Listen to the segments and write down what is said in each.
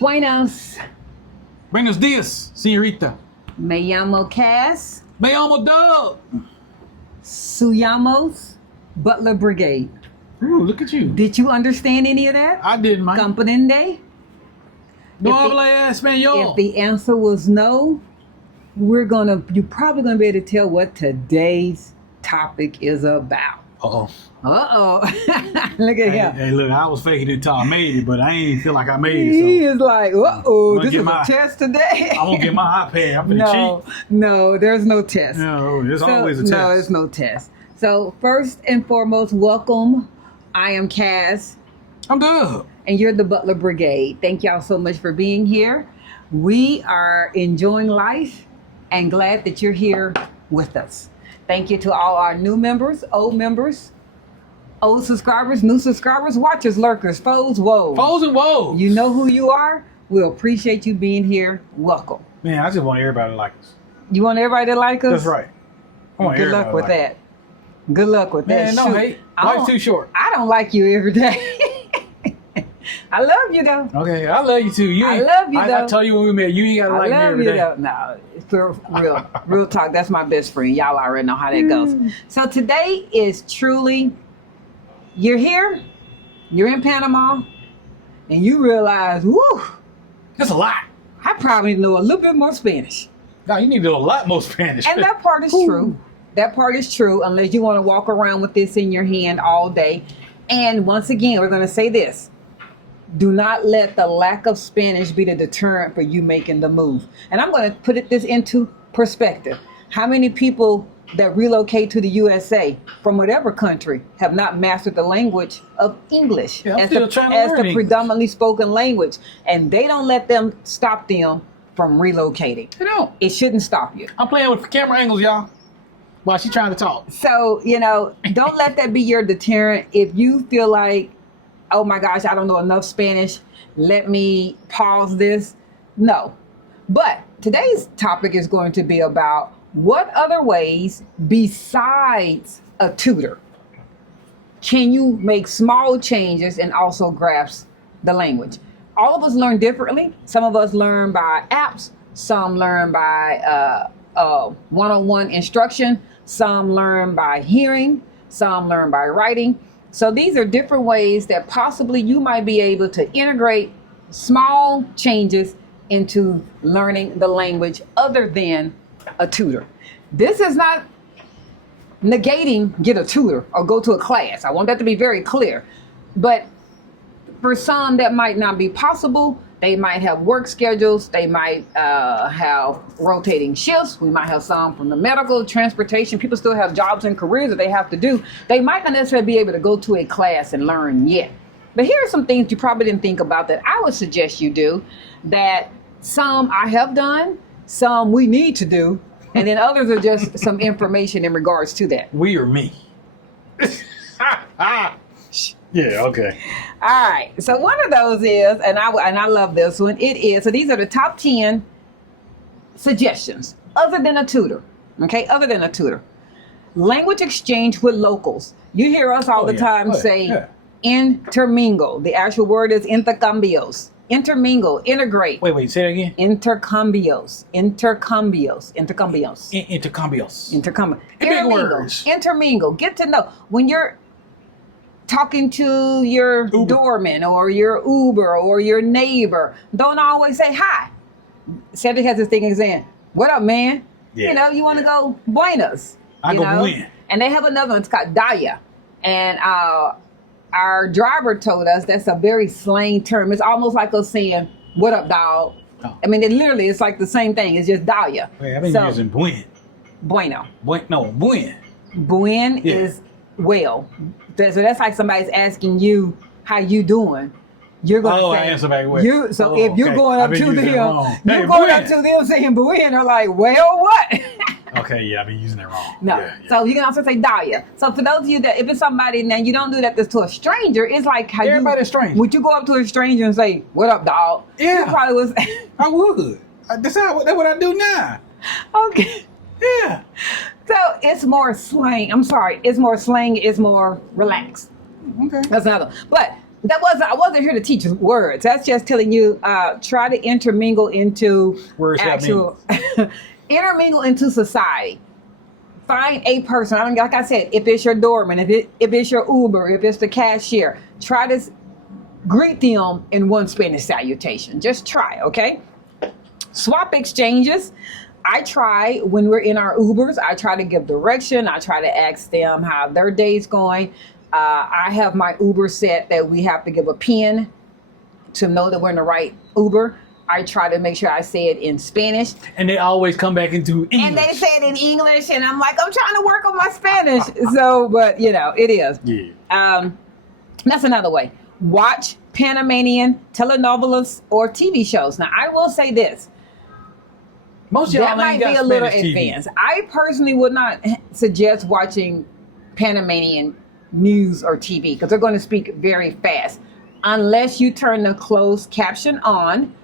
Buenos. Buenos dias, señorita. Me llamo Cass. Me llamo Doug. Suyamos Butler Brigade. Ooh, look at you. Did you understand any of that? I didn't, Mike. Comprende? No habla español. If the answer was no, you're probably gonna be able to tell what today's topic is about. Uh-oh. Look at Hey, him. hey, look, I was faking it until I made it, but I ain't even feel like I made He it, is like, this is a test today. so I'm going to get my iPad. I'm going to cheat. No, there's no test. No, there's always a test. No, there's no test. So first and foremost, welcome. I am Cass. I'm Doug. And you're the Butler Brigade. Thank y'all so much for being here. We are enjoying life and glad that you're here with us. Thank you to all our new members, old subscribers, new subscribers, watchers, lurkers, foes, woes. Foes and woes. You know who you are. We appreciate you being here. Welcome. Man, I just want everybody to like us. You want everybody to like us? That's right. I want Good luck everybody with to like that. Good luck with that. Man, no Shoot. hate. Life's too short. I don't like you every day. I love you though. Okay, I love you too. I love you though. I told you when we met, you ain't got to like me every day. Though. No, for real talk. That's my best friend. Y'all already know how that goes. So today is truly, you're here, you're in Panama, and you realize, woo, That's a lot. I probably know a little bit more Spanish. No, you need to know a lot more Spanish. And that part is true. That part is true, unless you want to walk around with this in your hand all day. And once again, we're going to say this. Do not let the lack of Spanish be the deterrent for you making the move. And I'm going to put this into perspective. How many people that relocate to the USA from whatever country have not mastered the language of English as the predominantly spoken language? And they don't let them stop them from relocating. They don't. It shouldn't stop you. I'm playing with camera angles, y'all, while she's trying to talk. So, don't let that be your deterrent. If you feel like, oh my gosh, I don't know enough Spanish, let me pause this. No. But today's topic is going to be about what other ways besides a tutor can you make small changes and also grasp the language. All of us learn differently. Some of us learn by apps. Some learn by one-on-one instruction. Some learn by hearing. Some learn by writing. So these are different ways that possibly you might be able to integrate small changes into learning the language other than a tutor. This is not negating get a tutor or go to a class. I want that to be very clear. But for some that might not be possible. They might have work schedules. They might have rotating shifts. We might have some from the medical, transportation. People still have jobs and careers that they have to do. They might not necessarily be able to go to a class and learn yet. But here are some things you probably didn't think about that I would suggest you do, that some I have done, some we need to do, and then others are just some information in regards to that. We or me? Yeah, okay. All right. So one of those is, and I love this one. It is, so these are the top 10 suggestions other than a tutor. Okay, other than a tutor. Language exchange with locals. You hear us all the time say intermingle. The actual word is intercambios. Intermingle, integrate. Wait, say that again. Intercambios. Intercambios. Big words. Intermingle. Get to know. When you're talking to your doorman or your Uber or your neighbor, don't always say hi. Cedric has this thing of saying, "What up, man?" Yeah, you want to go buenas. I go buen. And they have another one. It's called Daya. And our driver told us that's a very slang term. It's almost like us saying, "What up, dog?" Oh. I mean, it's like the same thing. It's just Daya. Wait, I've been using buen. Bueno. Buen. Buen is well. So that's like somebody's asking you how you doing. You're going to say, I answer back well. If you're going up to them, Hey, going up to them saying buen, they're like, well, what? Okay, yeah, I've been using that wrong. No. Yeah. So you can also say Daya. So for those of you that, if it's somebody, now you don't do that to a stranger, it's like how everybody's strange. Would you go up to a stranger and say, "What up, dog?" Yeah. You probably was. I would. That's what I do now. Okay. Yeah. So it's more slang. I'm sorry. It's more slang. It's more relaxed. Okay. That's another. But I wasn't here to teach words. That's just telling you, try to intermingle into Words intermingle into society. Find a person. I don't, like I said, if it's your doorman, if it's your Uber, if it's the cashier, try to greet them in one Spanish salutation. Just try, okay? Swap exchanges. I try when we're in our Ubers, I try to give direction. I try to ask them how their day's going. I have my Uber set that we have to give a pin to know that we're in the right Uber. I try to make sure I say it in Spanish. And they always come back into English. And they say it in English, and I'm like, I'm trying to work on my Spanish. So, but you know, it is. Yeah. That's another way. Watch Panamanian telenovelas or TV shows. Now, I will say this. Most of y'all That might ain't got be a little Spanish TV. advanced. I personally would not suggest watching Panamanian news or TV because they're going to speak very fast unless you turn the closed caption on.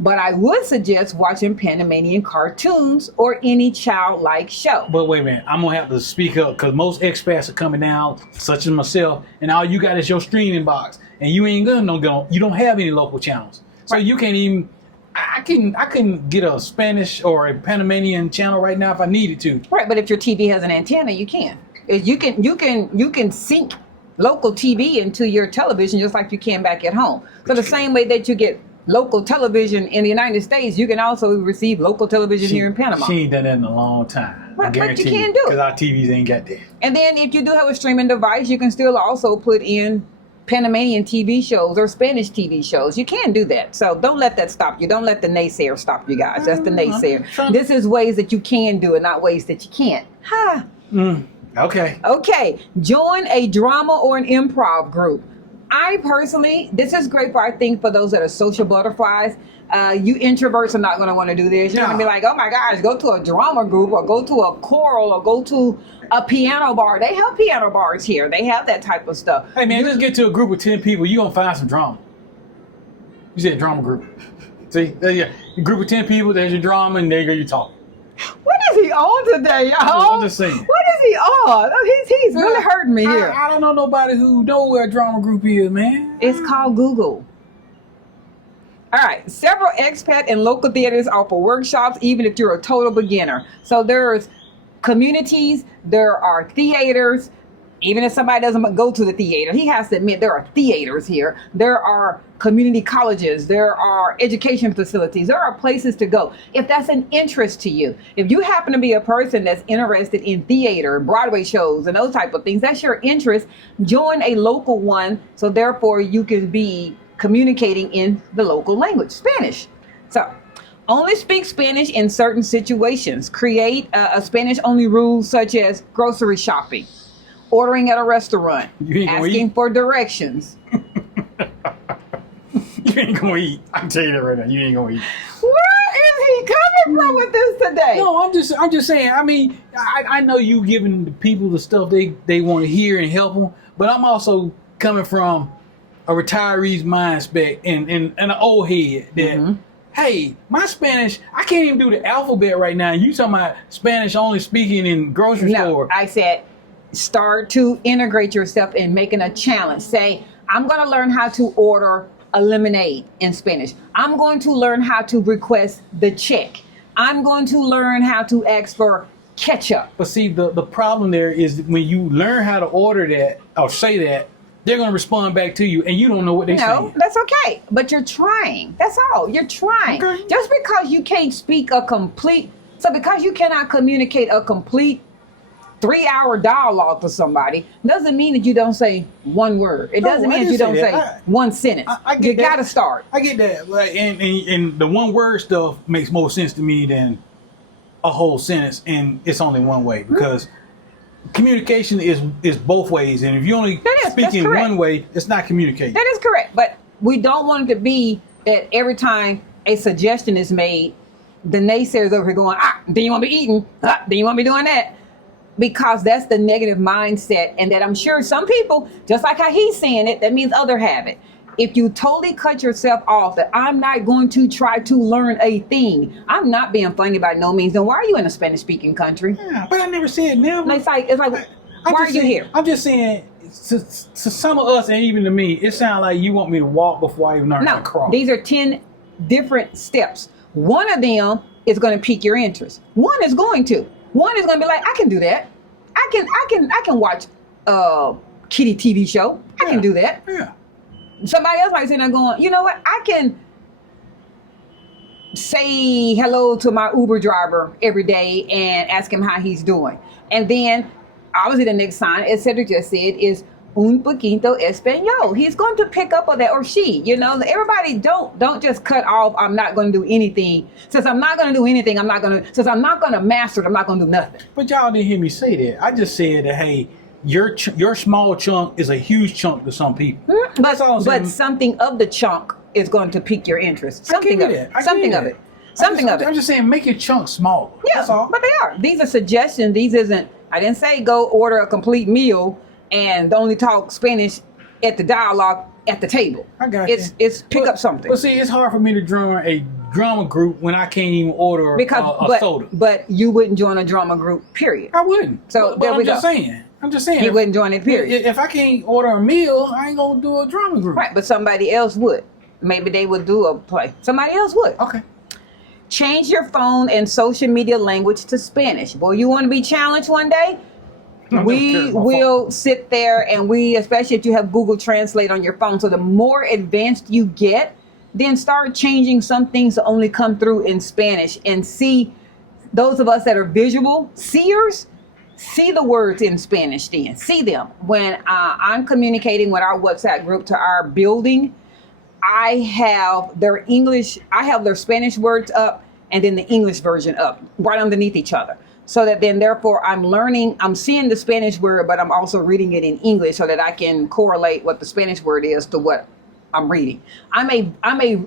But I would suggest watching Panamanian cartoons or any childlike show. But wait a minute, I'm gonna have to speak up because most expats are coming down, such as myself, and all you got is your streaming box, and you ain't gonna go. You don't have any local channels, so you can't even. I can get a Spanish or a Panamanian channel right now if I needed to. Right, but if your TV has an antenna, you can. You can sync local TV into your television just like you can back at home. So the same way that you get local television in the United States, you can also receive local television here in Panama. She ain't done that in a long time. Right, I guarantee but you can do it. Because our TVs ain't got that. And then if you do have a streaming device, you can still also put in Panamanian TV shows or Spanish TV shows. You can do that. So don't let that stop you. Don't let the naysayer stop you guys. That's the naysayer. This is ways that you can do it, not ways that you can't. Ha. Okay. Okay. Join a drama or an improv group. I personally, this is great for, I think, for those that are social butterflies. You introverts are not going to want to do this. You're going to be like, oh my gosh, go to a drama group or go to a choral or go to a piano bar. They have piano bars here. They have that type of stuff. Hey man, just get to a group of 10 people. You're going to find some drama. You said drama group. See, there you go. A group of 10 people, there's your drama, and there you go, you talk. What is he on today, y'all? I'm just saying. What is he on? Oh, he's really hurting me here. I don't know nobody who know where a drama group is, man. It's called Google. All right. Several expat and local theaters offer workshops, even if you're a total beginner. So there's communities, there are theaters. Even if somebody doesn't go to the theater, he has to admit there are theaters here. There are community colleges. There are education facilities. There are places to go. If that's an interest to you, if you happen to be a person that's interested in theater, Broadway shows, and those type of things, that's your interest, join a local one. So therefore you can be communicating in the local language, Spanish. So only speak Spanish in certain situations. Create a Spanish only rule such as grocery shopping, ordering at a restaurant, asking for directions. You ain't gonna eat. I can tell you that right now. You ain't gonna eat. Where is he coming from with this today? No, I'm just saying. I mean, I know you giving the people the stuff they want to hear and help them, but I'm also coming from a retiree's mindset and an old head that, hey, my Spanish, I can't even do the alphabet right now. You talking about Spanish only speaking in grocery store? I said, start to integrate yourself in making a challenge. Say, I'm going to learn how to order a lemonade in Spanish. I'm going to learn how to request the check. I'm going to learn how to ask for ketchup. But see, the problem there is when you learn how to order that or say that, they're going to respond back to you and you don't know what they're saying. No, that's okay. But you're trying. That's all. You're trying. Okay. Just because you can't speak because you cannot communicate a complete 3-hour dialogue to somebody doesn't mean that you don't say one word. It doesn't mean that you don't say one sentence. You got to start. I get that. Like, and the one word stuff makes more sense to me than a whole sentence, and it's only one way because communication is both ways. And if you only speak in one way, it's not communicating. That is correct. But we don't want it to be that every time a suggestion is made, the naysayers over here going, then you want me eating? Then you want me doing that? Because that's the negative mindset, and that I'm sure some people, just like how he's saying it, that means others have it. If you totally cut yourself off that I'm not going to try to learn a thing, I'm not being funny by no means, then why are you in a Spanish speaking country? Yeah, but I never said never. It's like why are you here? I'm just saying to some of us and even to me, it sounds like you want me to walk before I even learn how to crawl. These are 10 different steps. One of them is going to pique your interest. One is going to be like, I can do that. I can watch a kiddie TV show. I can do that. Yeah. Somebody else might say, "They're going, you know what? I can say hello to my Uber driver every day and ask him how he's doing." And then, obviously, the next sign, as Cedric just said, is un poquito español. He's going to pick up on that, or she. You know, everybody don't just cut off. I'm not going to do anything. Since I'm not going to do anything, Since I'm not going to master it, I'm not going to do nothing. But y'all didn't hear me say that. I just said that, hey, your small chunk is a huge chunk to some people. But something of the chunk is going to pique your interest. Something of it. I'm just saying, make your chunk smaller. Yeah, that's all. But they are. These are suggestions. I didn't say go order a complete meal and only talk Spanish at the dialogue at the table. I got It's pick up something. But see, it's hard for me to join a drama group when I can't even order a soda. But you wouldn't join a drama group, period. I wouldn't. So but I'm just saying. He wouldn't join it, period. If I can't order a meal, I ain't gonna do a drama group. Right, but somebody else would. Maybe they would do a play. Somebody else would. Okay. Change your phone and social media language to Spanish. Boy, you want to be challenged one day? We will sit there and especially if you have Google Translate on your phone. So the more advanced you get, then start changing some things to only come through in Spanish and see those of us that are visual seers, see the words in Spanish then. See them. When I'm communicating with our WhatsApp group to our building, I have their Spanish words up and then the English version up right underneath each other. So that then therefore I'm seeing the Spanish word, but I'm also reading it in English so that I can correlate what the Spanish word is to what I'm reading. I'm a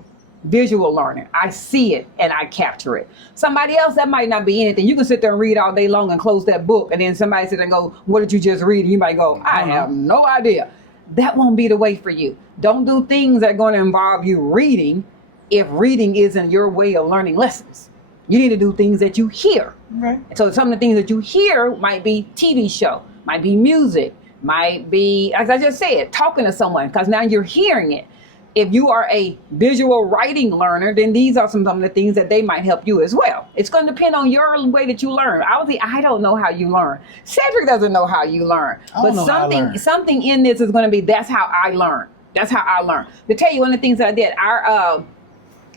visual learner. I see it and I capture it. Somebody else, that might not be anything. You can sit there and read all day long and close that book and then somebody sit there and go, what did you just read? And you might go, I have no idea. That won't be the way for you. Don't do things that are going to involve you reading if reading isn't your way of learning lessons. You need to do things that you hear. Right. So some of the things that you hear might be TV show, might be music, might be, as I just said, talking to someone, because now you're hearing it. If you are a visual writing learner, then these are some of the things that they might help you as well. It's going to depend on your way that you learn. I don't know how you learn. Cedric doesn't know how you learn. But something in this is going to be, that's how I learn. That's how I learn. To tell you one of the things that I did, our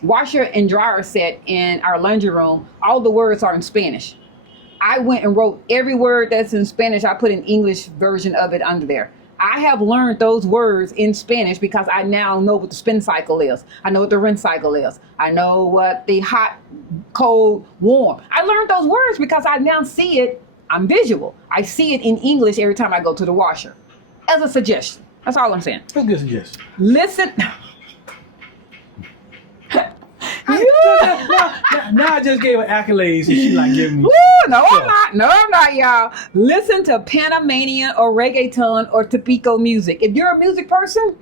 washer and dryer set in our laundry room, all the words are in Spanish. I went and wrote every word that's in Spanish. I put an English version of it under there. I have learned those words in Spanish because I now know what the spin cycle is. I know what the rinse cycle is. I know what the hot, cold, warm. I learned those words because I now see it. I'm visual. I see it in English every time I go to the washer. As a suggestion. That's all I'm saying. That's a good suggestion. Listen. Now I just gave her accolades and she like giving me. Ooh, no, I'm not, y'all. Listen to Panamanian or reggaeton or Topico music. If you're a music person,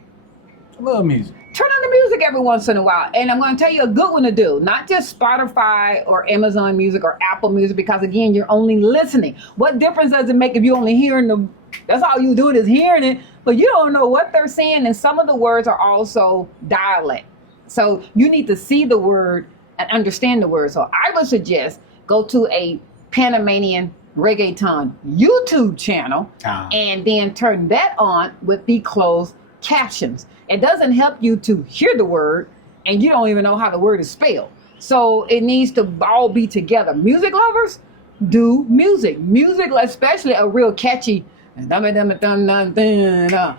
I love music. Turn on the music every once in a while. And I'm going to tell you a good one to do. Not just Spotify or Amazon Music or Apple Music, because again, you're only listening. What difference does it make if you're only hearing them? That's all you doing is hearing it, but you don't know what they're saying. And some of the words are also dialect. So you need to see the word and understand the word. So I would suggest go to a Panamanian reggaeton YouTube channel and then turn that on with the closed captions. It doesn't help you to hear the word and you don't even know how the word is spelled. So it needs to all be together. Music lovers, do music. Music, especially a real catchy, you're going to pick that up.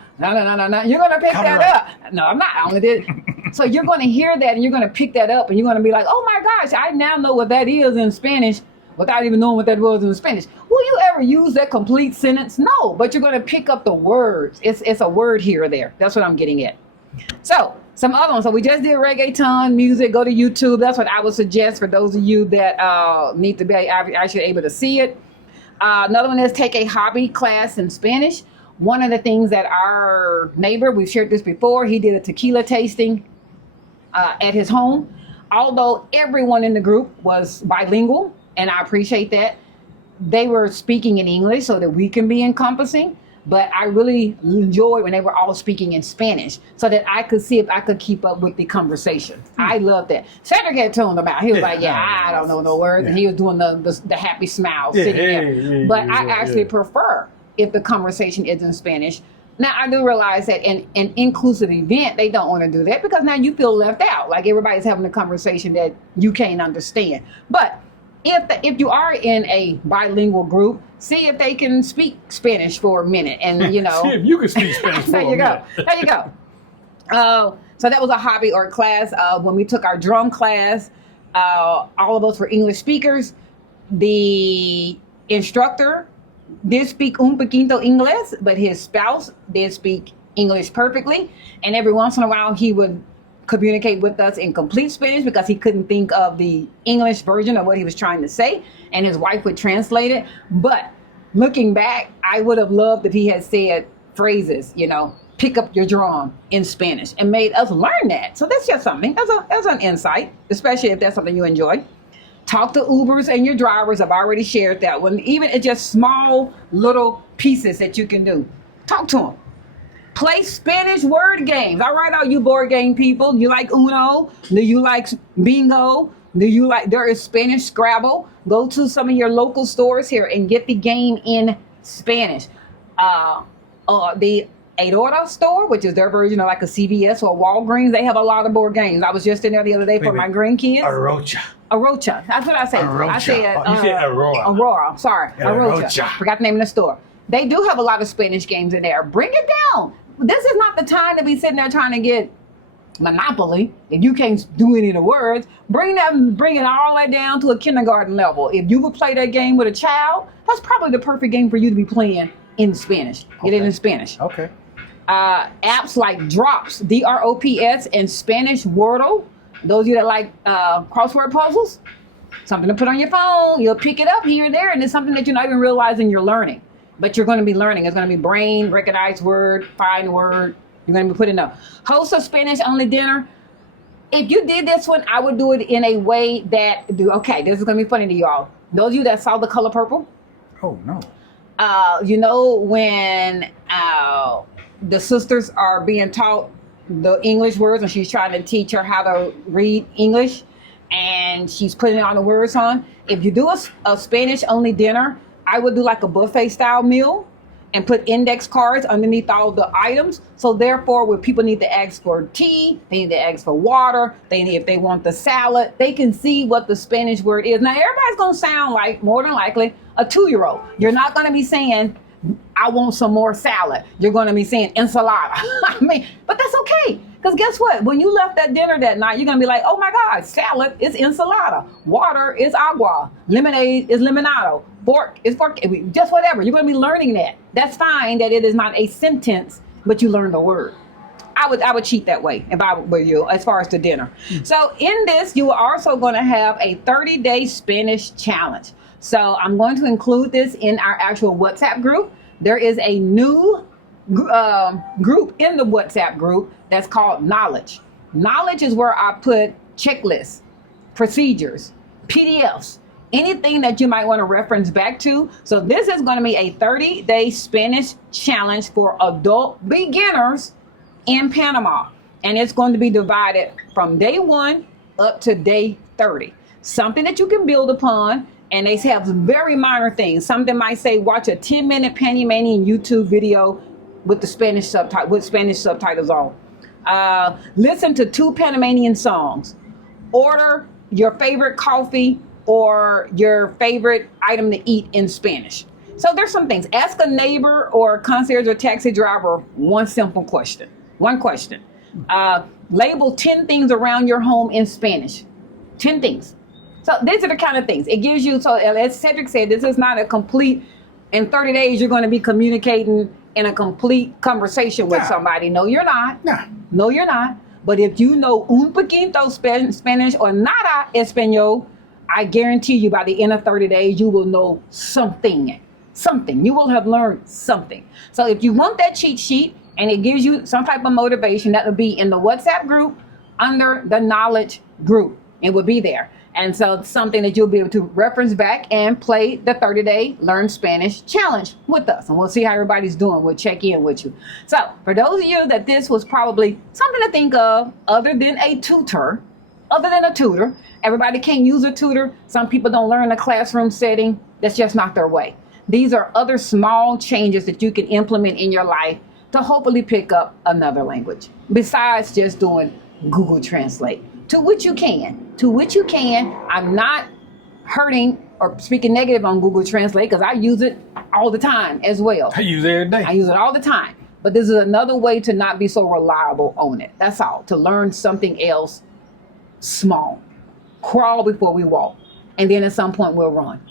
No, I'm not. I only did. So you're going to hear that and you're going to pick that up and you're going to be like, oh my gosh, I now know what that is in Spanish without even knowing what that was in Spanish. Will you ever use that complete sentence? No, but you're going to pick up the words. It's a word here or there. That's what I'm getting at. So some other ones. So we just did reggaeton music. Go to YouTube. That's what I would suggest for those of you that need to be actually able to see it. Another one is take a hobby class in Spanish. One of the things that our neighbor, we've shared this before, he did a tequila tasting at his home. Although everyone in the group was bilingual, and I appreciate that, they were speaking in English so that we can be encompassing. but I really enjoyed when they were all speaking in Spanish so that I could see if I could keep up with the conversation. I loved that. Cedric had tuned them out. He was like, I don't know no words. And he was doing the happy smile sitting there. But I actually prefer if the conversation is in Spanish. Now, I do realize that in an inclusive event, they don't want to do that because now you feel left out. Like everybody's having a conversation that you can't understand. But if you are in a bilingual group, see if they can speak Spanish for a minute. And, you know. See if you can speak Spanish for a minute. There you go. So that was a hobby or a class. When we took our drum class, all of us were English speakers. The instructor did speak un poquito English, but his spouse did speak English perfectly. And every once in a while, he would communicate with us in complete Spanish because he couldn't think of the English version of what he was trying to say. And his wife would translate it. But looking back, I would have loved if he had said phrases, you know, pick up your drum in Spanish and made us learn that. So that's just something. That's an insight, especially if that's something you enjoy. Talk to Ubers and your drivers. I've already shared that one. Even it's just small little pieces that you can do. Talk to them. Play Spanish word games. All right, all you board game people. You like Uno? Do you like Bingo? There is Spanish Scrabble. Go to some of your local stores here and get the game in Spanish. The Aurora store, which is their version of like a CVS or a Walgreens, they have a lot of board games. I was just in there the other day for my grandkids. Arocha. That's what I said. I said you said Aurora. Aurora. Sorry. Yeah, Arocha. Forgot the name of the store. They do have a lot of Spanish games in there. Bring it down. This is not the time to be sitting there trying to get Monopoly. If you can't do any of the words, bring it all that down to a kindergarten level. If you would play that game with a child, that's probably the perfect game for you to be playing in Spanish. Get it in Spanish. Okay. Apps like Drops, DROPS, and Spanish Wordle. Those of you that like crossword puzzles, something to put on your phone. You'll pick it up here and there, and it's something that you're not even realizing you're learning. But you're going to be learning. It's going to be brain, recognize word, find word. You're going to be putting up. Host a Spanish-only dinner. If you did this one, I would do it in a way that, okay, this is going to be funny to y'all. Those of you that saw The Color Purple. Oh, no. You know when the sisters are being taught the English words and she's trying to teach her how to read English and she's putting on the words on. If you do a Spanish only dinner, I would do like a buffet style meal and put index cards underneath all the items. So therefore, when people need to ask for tea, they need to ask for water, if they want the salad, they can see what the Spanish word is. Now, everybody's going to sound like, more than likely, a 2-year-old. You're not going to be saying, I want some more salad. You're going to be saying ensalada. But that's okay. Because guess what? When you left that dinner that night, you're going to be like, oh my God, salad is ensalada. Water is agua. Lemonade is limonado. Fork is fork. Just whatever. You're going to be learning that. That's fine that it is not a sentence, but you learn the word. I would cheat that way if I were you, as far as the dinner. So in this, you are also going to have a 30-day Spanish challenge. So I'm going to include this in our actual WhatsApp group. There is a new group in the WhatsApp group that's called Knowledge. Knowledge is where I put checklists, procedures, PDFs, anything that you might want to reference back to. So this is going to be a 30-day Spanish challenge for adult beginners in Panama. And it's going to be divided from day 1 up to day 30. Something that you can build upon. And they have very minor things. Something might say, watch a 10-minute Panamanian YouTube video with the Spanish subtitles on. Listen to 2 Panamanian songs. Order your favorite coffee or your favorite item to eat in Spanish. So there's some things. Ask a neighbor or concierge or taxi driver one simple question. One question. Label 10 things around your home in Spanish. 10 things. So these are the kind of things. It gives you, so as Cedric said, this is not a complete, in 30 days, you're going to be communicating in a complete conversation with somebody. No, you're not. No, you're not. But if you know un poquito Spanish or nada Espanol, I guarantee you by the end of 30 days, you will know something. Something. You will have learned something. So if you want that cheat sheet and it gives you some type of motivation, that will be in the WhatsApp group under the knowledge group. It will be there. And so it's something that you'll be able to reference back and play the 30-day Learn Spanish Challenge with us. And we'll see how everybody's doing. We'll check in with you. So for those of you that this was probably something to think of other than a tutor, everybody can't use a tutor. Some people don't learn in a classroom setting. That's just not their way. These are other small changes that you can implement in your life to hopefully pick up another language besides just doing Google Translate. To which you can. I'm not hurting or speaking negative on Google Translate because I use it all the time as well. I use it every day. I use it all the time. But this is another way to not be so reliable on it. That's all. To learn something else small. Crawl before we walk. And then at some point we'll run.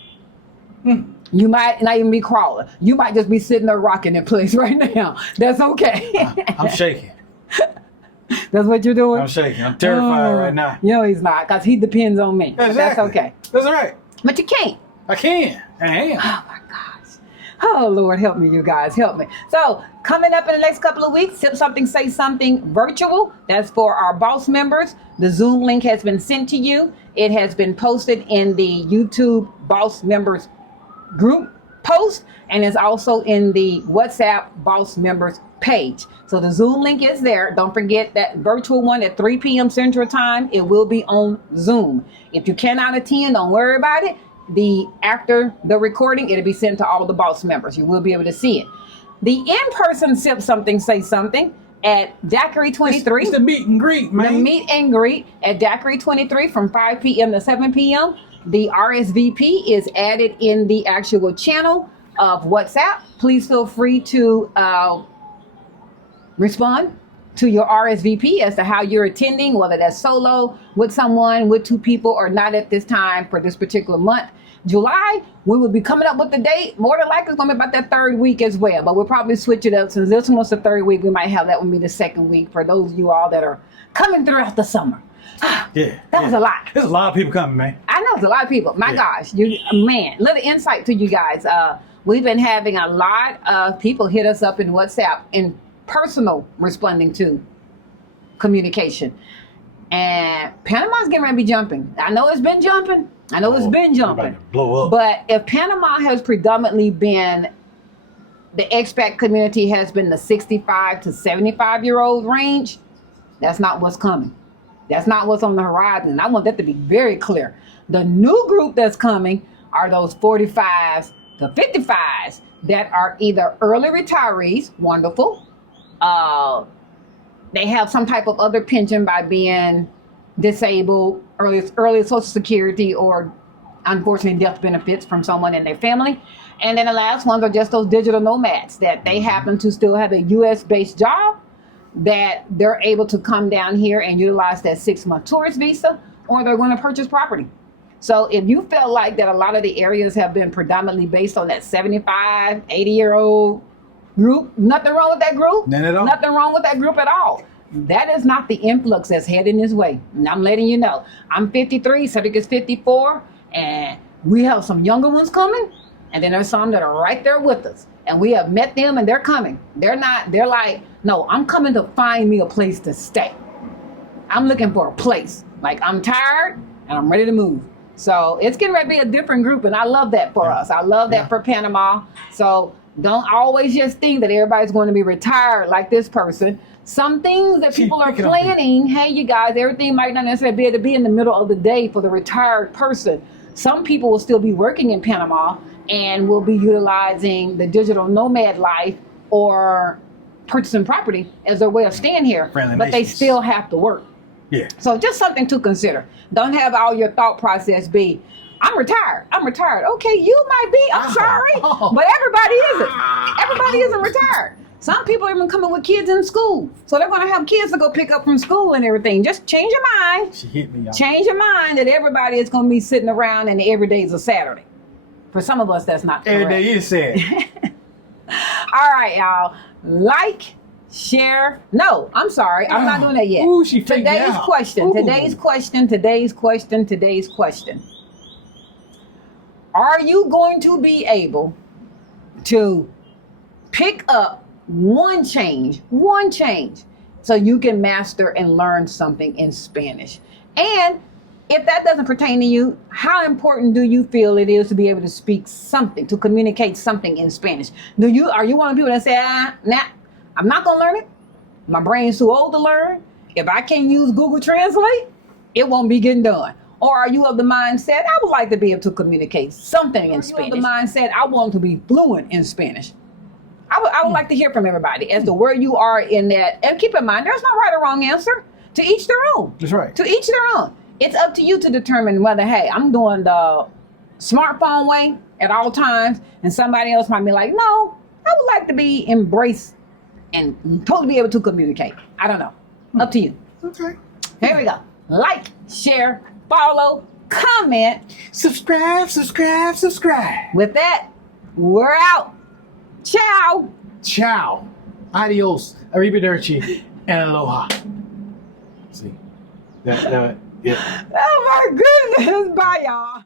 You might not even be crawling. You might just be sitting there rocking in place right now. That's okay. I'm shaking. That's what you're doing? I'm shaking. I'm terrified right now. No, he's not, because he depends on me. Exactly. That's okay. That's all right. But you can't. I can. I am. Oh, my gosh. Oh, Lord, help me, you guys. Help me. So, coming up in the next couple of weeks, Sip Something, Say Something virtual. That's for our boss members. The Zoom link has been sent to you. It has been posted in the YouTube boss members group post, and it's also in the WhatsApp boss members page. So the Zoom link is there. Don't forget that virtual one at 3 p.m. Central Time. It will be on Zoom. If you cannot attend, don't worry about it. After the recording, it'll be sent to all the boss members. You will be able to see it. The in-person Sip Something, Say Something at Daiquiri 23. It's the meet and greet, man. The meet and greet at Daiquiri 23 from 5 p.m. to 7 p.m. The RSVP is added in the actual channel of WhatsApp. Please feel free to respond to your RSVP as to how you're attending, whether that's solo, with someone, with two people, or not at this time for this particular month. July, we will be coming up with the date. More than likely, it's going to be about that third week as well. But we'll probably switch it up. Since this one was the third week, we might have that one be the second week for those of you all that are coming throughout the summer. That was a lot. There's a lot of people coming, man. I know it's a lot of people. My gosh, little insight to you guys. We've been having a lot of people hit us up in WhatsApp in personal responding to communication. And Panama's getting ready to be jumping. I know it's been jumping. Blow up. But if Panama has predominantly been, the expat community has been the 65 to 75-year-old range, that's not what's coming. That's not what's on the horizon. I want that to be very clear. The new group that's coming are those 45s to 55s that are either early retirees, wonderful. They have some type of other pension by being disabled, early Social Security, or unfortunately death benefits from someone in their family. And then the last ones are just those digital nomads that they happen to still have a U.S.-based job, that they're able to come down here and utilize that 6-month tourist visa, or they're going to purchase property. So if you felt like that a lot of the areas have been predominantly based on that 75, 80-year-old group, nothing wrong with that group. None at all. Nothing wrong with that group at all. That is not the influx that's heading this way. And I'm letting you know. I'm 53, Cedric is 54, and we have some younger ones coming, and then there's some that are right there with us. And we have met them, and they're coming. They're like, no, I'm coming to find me a place to stay. I'm looking for a place. Like, I'm tired, and I'm ready to move. So it's getting ready to be a different group, and I love that for us. I love that for Panama. So don't always just think that everybody's going to be retired like this person. Some things that people are planning, hey, you guys, everything might not necessarily be able to be in the middle of the day for the retired person. Some people will still be working in Panama and will be utilizing the digital nomad life or purchasing property as their way of staying here. But they still have to work. Yeah. So just something to consider. Don't have all your thought process be, I'm retired. Okay, you might be. I'm sorry. But everybody isn't. Everybody isn't retired. Some people are even coming with kids in school. So they're going to have kids to go pick up from school and everything. Just change your mind. She hit me, y'all. Change your mind that everybody is going to be sitting around and every day is a Saturday. For some of us, that's not correct. Every day is Saturday. All right, y'all. Like, share. No, I'm sorry. I'm not doing that yet. Ooh, she faked Today's out. question. Ooh. Today's question. Are you going to be able to pick up one change, so you can master and learn something in Spanish? And If that doesn't pertain to you, how important do you feel it is to be able to speak something, to communicate something in Spanish? Are you one of the people that say, nah, I'm not gonna learn it. My brain's too old to learn. If I can't use Google Translate, it won't be getting done. Or are you of the mindset, I would like to be able to communicate something in Spanish? Or are you of the mindset, I want to be fluent in Spanish? I would like to hear from everybody as to where you are in that. And keep in mind, there's no right or wrong answer. To each their own. That's right. To each their own. It's up to you to determine whether, hey, I'm doing the smartphone way at all times, and somebody else might be like, no, I would like to be embraced and totally be able to communicate. I don't know. Up to you. Okay. Here we go. Like, share, follow, comment. Subscribe. With that, we're out. Ciao. Ciao. Adios. Arrivederci. And aloha. See. Yeah. Oh my goodness. Bye, y'all.